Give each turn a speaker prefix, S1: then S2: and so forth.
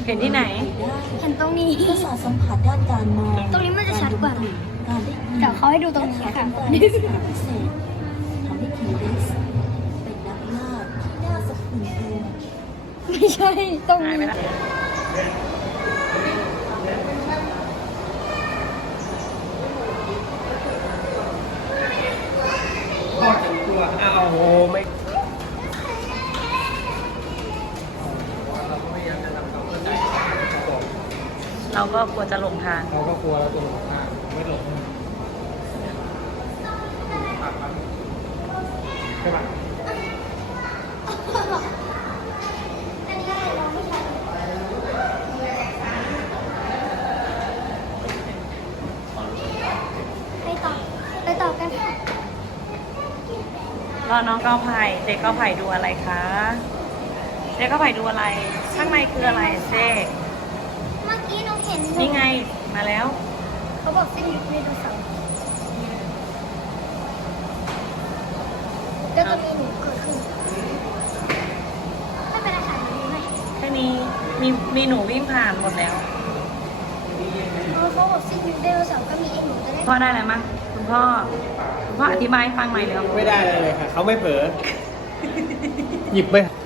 S1: เห็นที่ไหน
S2: เห็นตรงนี้
S3: ประสาทสัมผัสด้านการมอง
S2: ตรงนี้มันจะชัดกว่า
S3: การได้ยิน
S2: เดี๋ยวเขาให้ดูตรงนี้ค่ะ
S3: การพิเศษทำให้ทีเร็กซ์เป็นนักล่าที่น่าสะพรึงกลัว
S2: ไม่ใช่ตรง
S1: หายไป
S2: นี้
S1: แล้ว
S4: พ่อจะกลัวอ้าวโหไม่เราก็พยายามจะทำความเข้าใจเขาบอก
S1: เราก็กลัวจะหลงทาง
S4: เราก็กลัวเราจะหลงทางไม่หลงใช่ปะ
S2: ไปต่อกันค่ะ
S1: รอน้องก้าวไผ่เด็กก้าวไผ่ดูอะไรคะ เด็กก้าวไผ่ดูอะไร ข้างในคืออะไรเจ๊
S2: เมื่อกี้หนูเห็น
S1: นี่ไง มาแล้ว
S2: เขาบอกเส้นยึดไดโนเสาร์แล้วจะมีหนูเกิดขึ้นไม่เป็นไรค่ะหนูดูให้
S1: แค่นี้มีหนูวิ่งผ่านหมดแล้ว
S2: เขาบอกเส้นยึดไดโนเสาร์ก็มีไอ้หนูจะได้
S1: พ่อได้อะไรมั้งคุณพ่ออธิบายให้ฟังหน่อยเร็ว
S4: ไม่ได้เลยค่ะเขาไม่เผลอหยิบไป